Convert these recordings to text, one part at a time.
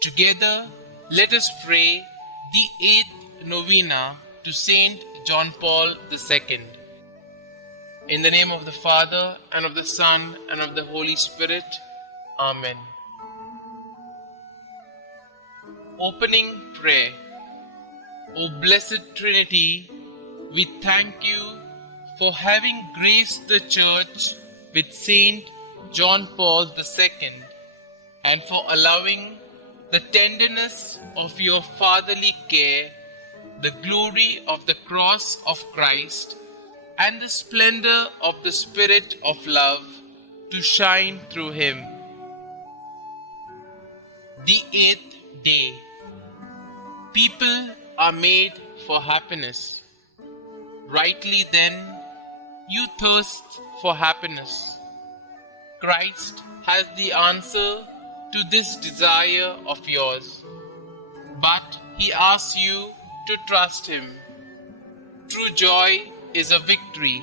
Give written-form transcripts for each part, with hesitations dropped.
Together, let us pray the 8th Novena to Saint John Paul II. In the name of the Father, and of the Son, and of the Holy Spirit. Amen. Opening prayer. O Blessed Trinity, we thank you for having graced the Church with Saint John Paul II and for allowing the tenderness of your fatherly care, the glory of the cross of Christ, and the splendor of the Spirit of love to shine through him. The 8th day. People are made for happiness. Rightly then, you thirst for happiness. Christ has the answer to this desire of yours, but he asks you to trust him. True joy is a victory,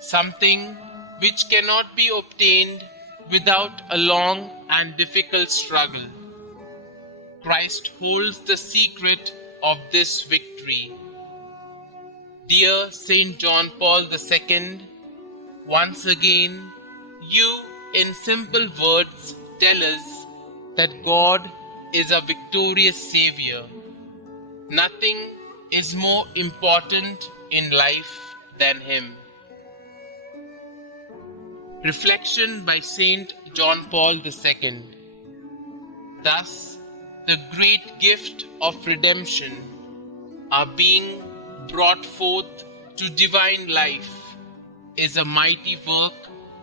something which cannot be obtained without a long and difficult struggle. Christ holds the secret of this victory. Dear Saint John Paul II, once again, you in simple words tell us that God is a victorious Savior. Nothing is more important in life than Him. Reflection by Saint John Paul II. Thus, the great gift of redemption, our being brought forth to divine life, is a mighty work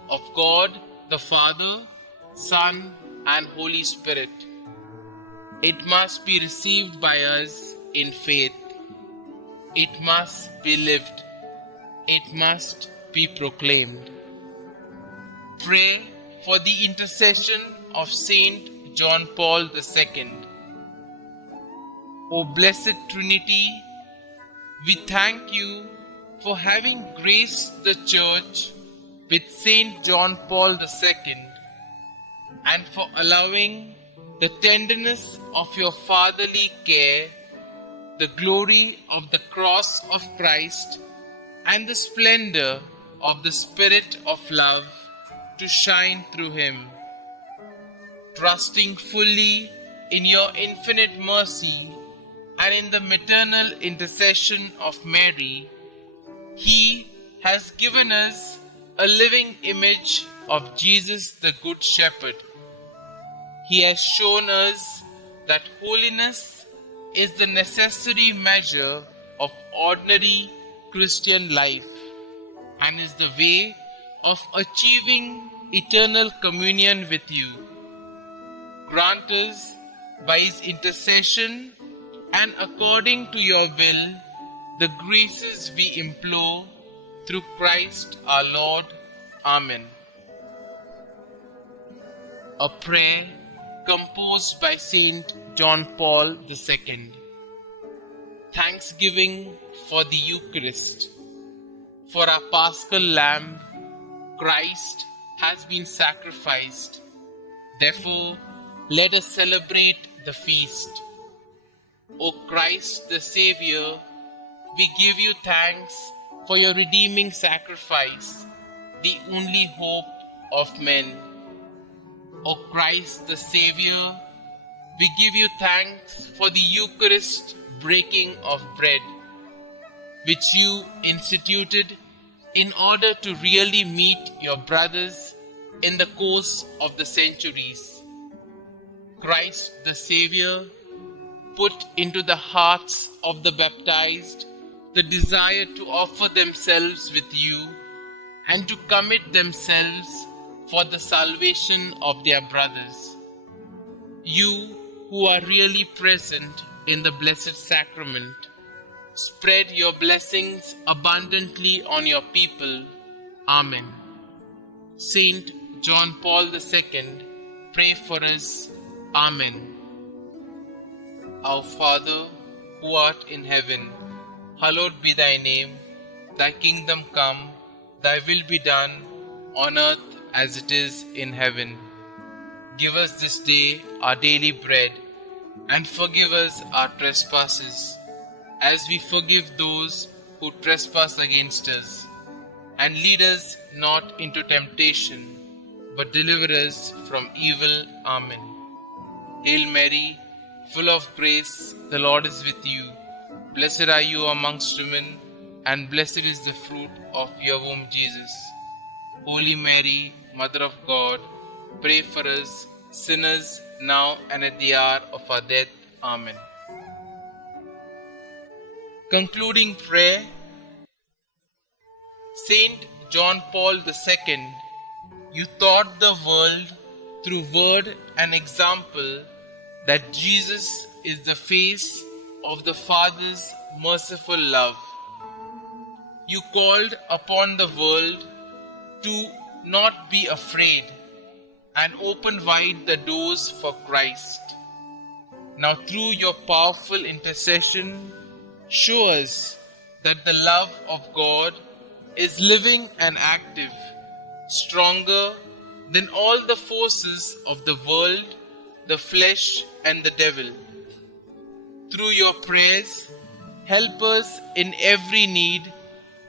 of God the Father, Son, and Holy Spirit. It must be received by us in faith. It must be lived. It must be proclaimed. Pray for the intercession of Saint John Paul II. O Blessed Trinity, we thank you for having graced the Church with Saint John Paul II and for allowing the tenderness of your fatherly care, the glory of the cross of Christ, and the splendor of the Spirit of love to shine through him. Trusting fully in your infinite mercy and in the maternal intercession of Mary, he has given us a living image of Jesus the Good Shepherd. He has shown us that holiness is the necessary measure of ordinary Christian life and is the way of achieving eternal communion with you. Grant us, by his intercession and according to your will, the graces we implore through Christ our Lord. Amen. A prayer composed by Saint John Paul II. Thanksgiving for the Eucharist. For our Paschal Lamb, Christ has been sacrificed. Therefore, let us celebrate the feast. O Christ the Savior, we give you thanks for your redeeming sacrifice, the only hope of men. O Christ the Savior, we give you thanks for the Eucharist breaking of bread, which you instituted in order to really meet your brothers in the course of the centuries. Christ the Savior put into the hearts of the baptized the desire to offer themselves with you and to commit themselves for the salvation of their brothers. You who are really present in the Blessed Sacrament, spread your blessings abundantly on your people. Amen. Saint John Paul II, pray for us. Amen. Our Father, who art in heaven, hallowed be thy name. Thy kingdom come, thy will be done, on earth as it is in heaven. Give us this day our daily bread, and forgive us our trespasses, as we forgive those who trespass against us. And lead us not into temptation, but deliver us from evil. Amen. Hail Mary, full of grace, the Lord is with you. Blessed are you amongst women, and blessed is the fruit of your womb, Jesus. Holy Mary, Mother of God, pray for us sinners now and at the hour of our death. Amen. Concluding prayer, Saint John Paul II, you taught the world through word and example that Jesus is the face of the Father's merciful love. You called upon the world to not be afraid and open wide the doors for Christ. Now, through your powerful intercession, show us that the love of God is living and active, stronger than all the forces of the world, the flesh, and the devil. Through your prayers, help us in every need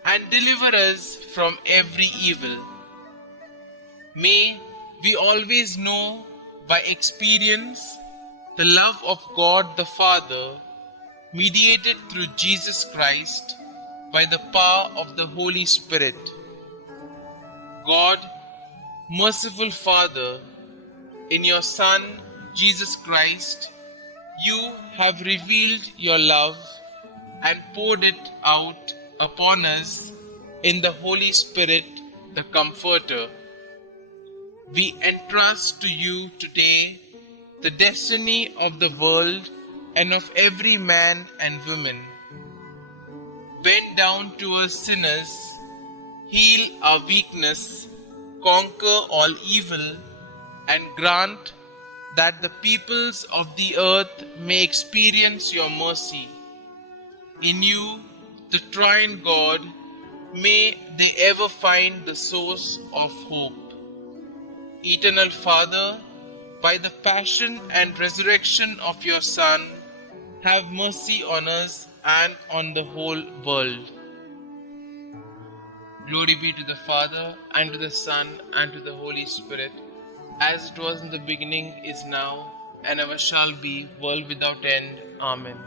and deliver us from every evil. May we always know by experience the love of God the Father, mediated through Jesus Christ by the power of the Holy Spirit. God, merciful Father, in your Son, Jesus Christ, you have revealed your love and poured it out upon us in the Holy Spirit, the Comforter. We entrust to you today the destiny of the world and of every man and woman. Bend down to us sinners, heal our weakness, conquer all evil, and grant that the peoples of the earth may experience your mercy. In you, the Triune God, may they ever find the source of hope. Eternal Father, by the passion and resurrection of your Son, have mercy on us and on the whole world. Glory be to the Father, and to the Son, and to the Holy Spirit, as it was in the beginning, is now, and ever shall be, world without end. Amen.